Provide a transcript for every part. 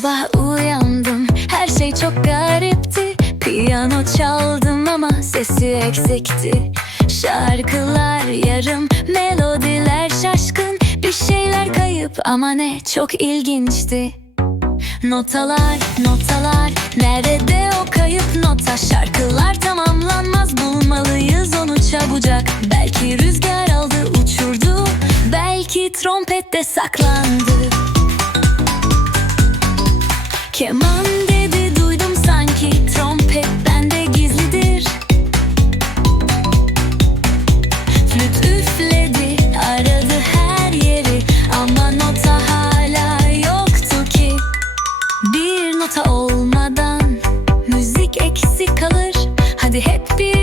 sabah uyandım her şey çok garipti. Piyano çaldım ama sesi eksikti. Şarkılar yarım melodiler şaşkın. Bir şeyler kayıp ama ne çok ilginçti. Notalar, notalar Nerede o kayıp nota? Şarkılar tamamlanmaz Bulmalıyız onu çabucak. Belki rüzgar aldı uçurdu Belki trompette saklandı Keman dedi duydum sanki. Trompet bende gizlidir. Flüt üfledi aradı her yeri. Ama nota hala yoktu ki. Bir nota olmadan müzik eksik kalır. Hadi hep birlikte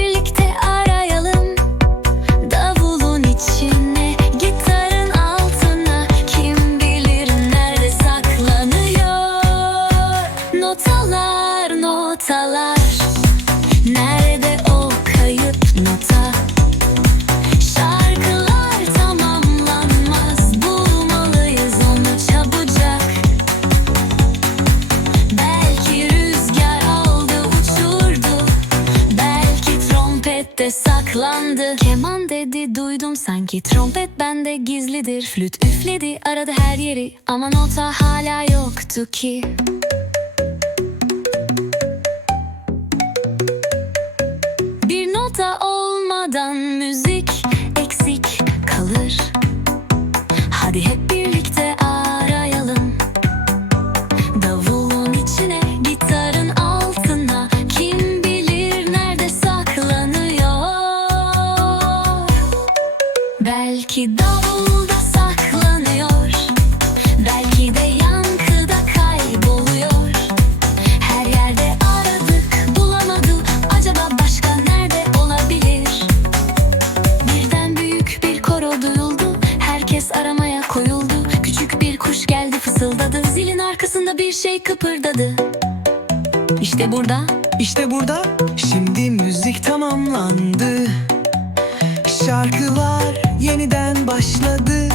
trompette saklandı. Keman dedi duydum sanki. Trompet bende gizlidir. Flüt üfledi aradı her yeri. Ama nota hala yoktu ki. Bir nota olmadan müzik eksik kalır. Hadi hep birlikte Herkes aramaya koyuldu. Küçük bir kuş geldi fısıldadı. Zilin arkasında bir şey kıpırdadı. İşte burada. İşte burada. Şimdi müzik tamamlandı. Şarkılar yeniden başladı.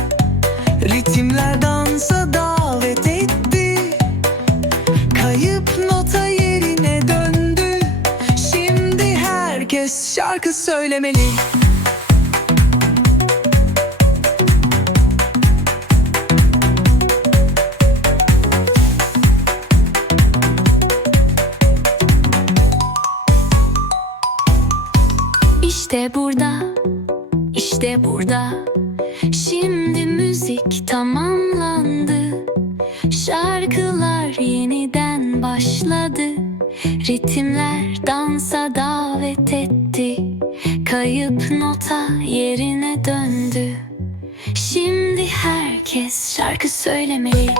Ritimler dansa davet etti. Kayıp nota yerine döndü. Şimdi herkes şarkı söylemeli İşte burada İşte burada. Şimdi müzik tamamlandı. Şarkılar yeniden başladı. Ritimler dansa davet etti. Kayıp nota yerine döndü. Şimdi herkes şarkı söylemeli